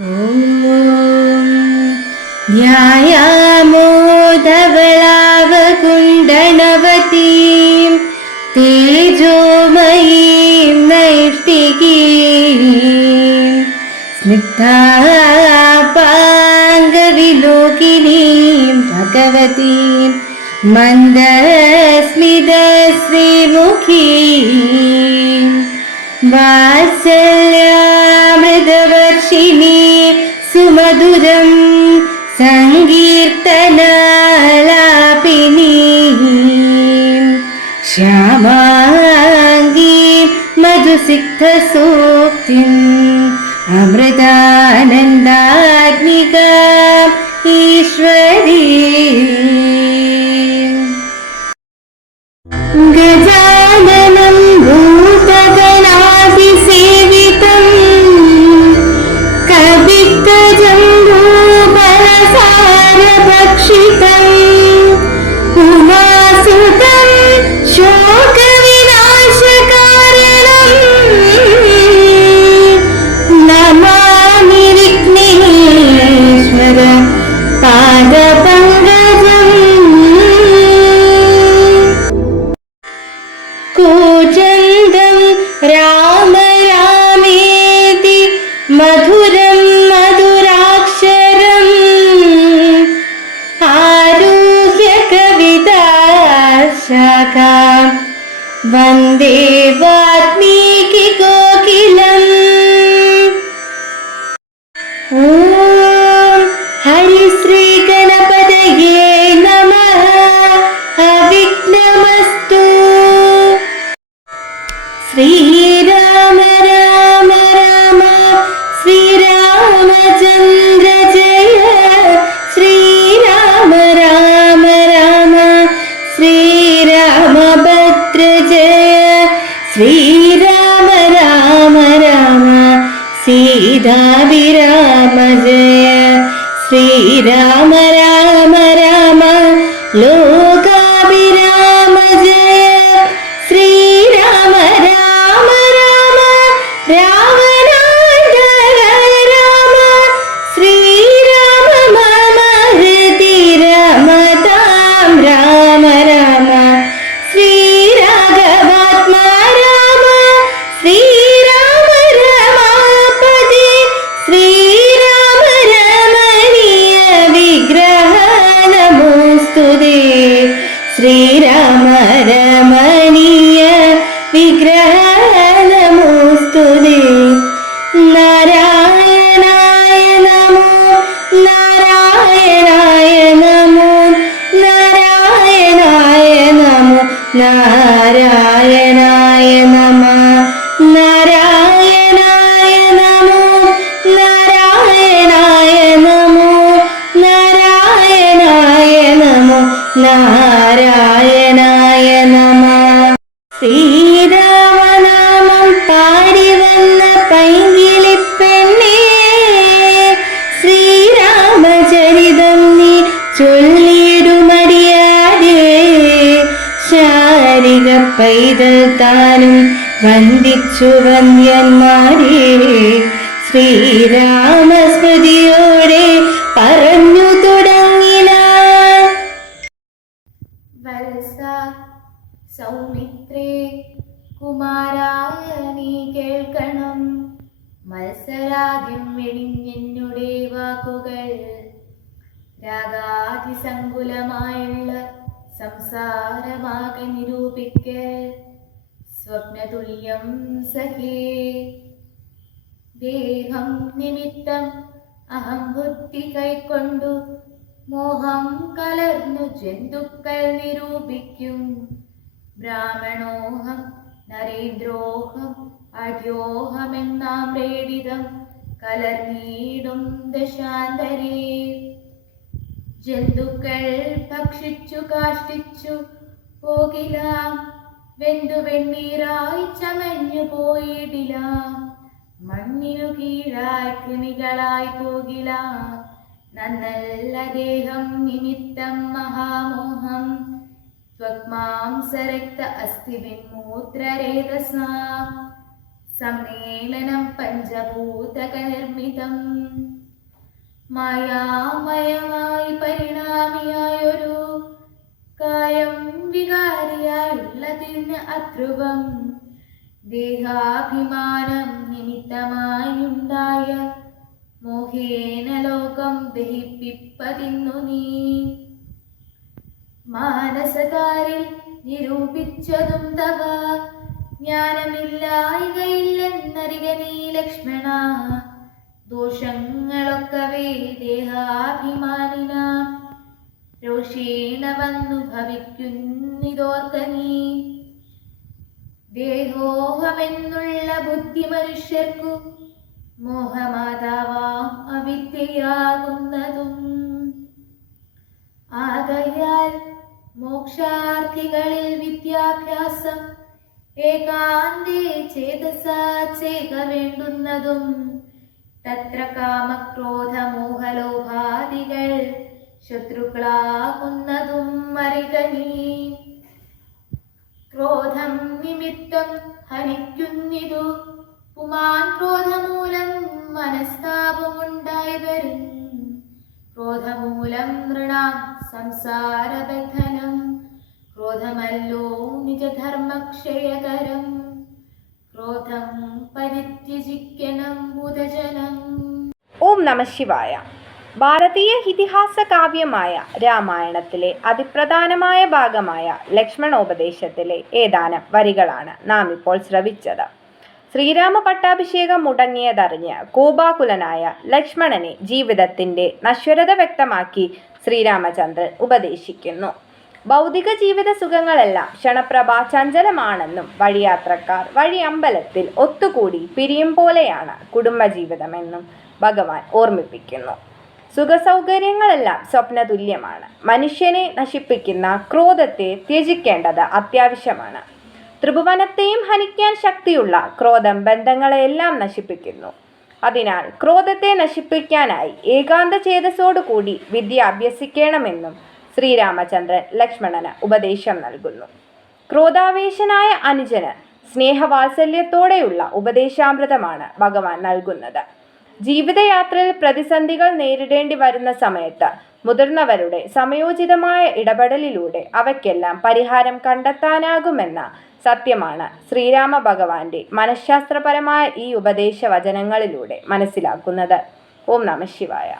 ധ്യായാമോദവളാവകുണ്ടനവതീം തേജോമയീം നൈഷ്ഠികീം സ്നിഗ്ധാപാംഗവിലോകിനീം ഭഗവതീം മന്ദസ്മിതശ്രീമുഖീം വാത്സല്യാമൃതവർഷിണീ സുമധുരം സങ്കീർത്തനാലാപിനീം ശ്യാമാംഗീം മധുസിക്തസൂക്തിം അമൃതാനന്ദാത്മികാം ഈശ്വരീം ഗജാനനം ഭൂതഗണാതിസേവിതം കവിത്തജംബൂഫലസാരഭക്ഷിതം ഉമാസുതം ശോകവിനാശകാരണം നമാമി വിഘ്നേശ്വര പാദപങ്കജം കൂജന്തം രാമ രാമേതി മധുരം മധുരാക്ഷരം ആരുഹ്യ കവിതാശാഖാം വന്ദേ വാൽമീകി കോകിലം. ഓം ഹരിശ്രീ ഗണപതയേ നമഃ. അവിഘ്നമസ്തു. ശ്രീരാമ രാമ രാമ ശ്രീരാമചന്ദ്ര ജയ. ശ്രീരാമ രാമ രാമ ശ്രീരാമഭദ്ര ജയ. ശ്രീരാമ രാമ രാമ സീതാഭിരാമ ജയ. ശ്രീരാമ രാമ രാമ ലോകാഭിരാമ ജയ. ശ്രീരാമ രാമ രാമ രാവണാന്തക രാമ. ശ്രീരാമ മമ ഹൃദി രമതാം രാമ രാമ. ശ്രീരാഘവാത്മാ രാമ. ശ്രീരാമ രമാപതി. ശ്രീരാമ രമണീയ വിഗ്രഹ നമോസ്തുതേ. ശ്രീരാമ രമണീയ വിഗ്രഹ നമോസ്തുതേ. നാരായണായ നമോ നാരായണായ നമോ നാരായണായ നമോ നാരായണായ നമ. നാരായണായ നമോ നാരായണായ നമോ നാരായണായ നമോ നാരായണായ നമ. ശ്രീരാമനാമം പാടി വന്ന പൈങ്കിളിപ്പെണ്ണേ, ശ്രീരാമചരിതം നീ ചൊല്ലിടുമടിയാതെ. ശാരിക പൈതൽ താനും വന്ദിച്ചു വന്ദ്യന്മാരെ. ശ്രീരാമസ്മൃതിയോടെ പറഞ്ഞു തുടങ്ങിന. വത്സ സൗമിത്രേ കുമാരായ നീ കേൾക്കണം. മത്സരാദ്യം വെടിഞ്ഞെന്നുടെ വാക്കുകൾ. രാഗാതിസങ്കുലമായുള്ള സംസാരമാകെ നിരൂപിക്കൽ സ്വപ്നതുല്യം സഖേ. ദേഹം നിമിത്തം അഹം ബുദ്ധി കൈക്കൊണ്ടു മോഹം കലർന്നു ജന്തുക്കൾ നിരൂപിക്കും. ബ്രാഹ്മണോഹം നരേന്ദ്രോഹം അര്യോഹമെന്നാം പ്രേടിതം കലർന്നീടും ദശാന്തരേ. ജന്തുക്കൾ ഭക്ഷിച്ചു കാഷ്ടിച്ചു പോകിലാം. വെന്തു വെണ്ണീറായി ചമഞ്ഞു പോയിടിലാം. മണ്ണിനു കീഴായി കൃമികളായി പോകിലാം. നന്നല്ല ദേഹം നിമിത്തം മഹാമോഹം. ത്വക്മാംസരക്ത അസ്ഥിവിന്മൂത്രരേതസാം. സമ്മേളനം പഞ്ചഭൂതക നിർമ്മിതം. മായാമയമായി പരിണാമിയായൊരു കായം വികാരിയായുള്ളതിന് അധ്രുവം ദേഹാഭിമാനം നിമിത്തമായുണ്ടായ മോഹേന ലോകം ദഹിപ്പിപ്പതിന്നു നീ മാനസകാരിൽ നിരൂപിച്ചതും തവ ജ്ഞാനമില്ലായികയില്ലെന്നറിക നീ ലക്ഷ്മണ ദോഷങ്ങളൊക്കവേ ദേഹാഭിമാനിന രോഷേണ വന്നു ഭവിക്കുന്നിതോർക്ക നീ ദേഹോഹമെന്നുള്ള ബുദ്ധി മനുഷ്യർക്കു മോഹമാതാവാം അവിദ്യയാകുന്നതും ആകയാൽ മോക്ഷാർത്ഥികളിൽ വിദ്യാഭ്യാസം ഏകാന്തേ ചേതസാ ചെയ്ക വേണ്ടുന്നതും തത്ര കാമക്രോധമോഹലോഭാദികൾ ശത്രുക്കളാകുന്നതും അറിക നീ ക്രോധം നിമിത്തം ഹനിക്കുന്നിതു പുമാൻ ക്രോധമൂലം മനസ്താപമുണ്ടായി വരും ക്രോധമൂലം നൃണാം സംസാരബന്ധനം ക്രോധമല്ലോ നിജധർമ്മക്ഷയകരം ക്രോധം പരിത്യജിക്കണം ബുധജനം. ഓം നമഃ ശിവായ. ഭാരതീയ ഇതിഹാസ കാവ്യമായ രാമായണത്തിലെ അതിപ്രധാനമായ ഭാഗമായ ലക്ഷ്മണോപദേശത്തിലെ ഏതാനും വരികളാണ് നാം ഇപ്പോൾ ശ്രവിച്ചത്. ശ്രീരാമ പട്ടാഭിഷേകം മുടങ്ങിയതറിഞ്ഞ് കോപാകുലനായ ലക്ഷ്മണനെ ജീവിതത്തിൻ്റെ നശ്വരത വ്യക്തമാക്കി ശ്രീരാമചന്ദ്രൻ ഉപദേശിക്കുന്നു. ഭൗതിക ജീവിത സുഖങ്ങളെല്ലാം ക്ഷണപ്രഭ ചഞ്ചലമാണെന്നും വഴിയാത്രക്കാർ വഴി അമ്പലത്തിൽ ഒത്തുകൂടി പിരിയും പോലെയാണ് കുടുംബജീവിതമെന്നും ഭഗവാൻ ഓർമ്മിപ്പിക്കുന്നു. സുഖസൗകര്യങ്ങളെല്ലാം സ്വപ്നതുല്യമാണ്. മനുഷ്യനെ നശിപ്പിക്കുന്ന ക്രോധത്തെ ത്യജിക്കേണ്ടത് അത്യാവശ്യമാണ്. ത്രിഭുവനത്തെയും ഹനിക്കാൻ ശക്തിയുള്ള ക്രോധം ബന്ധങ്ങളെയെല്ലാം നശിപ്പിക്കുന്നു. അതിനാൽ ക്രോധത്തെ നശിപ്പിക്കാനായി ഏകാന്ത ചേതസോടുകൂടി വിദ്യ അഭ്യസിക്കണമെന്നും ശ്രീരാമചന്ദ്രൻ ലക്ഷ്മണന് ഉപദേശം നൽകുന്നു. ക്രോധാവേശനായ അനുജന് സ്നേഹവാത്സല്യത്തോടെയുള്ള ഉപദേശാമൃതമാണ് ഭഗവാൻ നൽകുന്നത്. ജീവിതയാത്രയിൽ പ്രതിസന്ധികൾ നേരിടേണ്ടി വരുന്ന സമയത്ത് മുതിർന്നവരുടെ സമയോചിതമായ ഇടപെടലിലൂടെ അവയ്ക്കെല്ലാം പരിഹാരം കണ്ടെത്താനാകുമെന്ന സത്യമാണ് ശ്രീരാമ ഭഗവാന്റെ മനഃശാസ്ത്രപരമായ ഈ ഉപദേശ വചനങ്ങളിലൂടെ മനസ്സിലാക്കുന്നത്. ഓം നമഃ ശിവായ.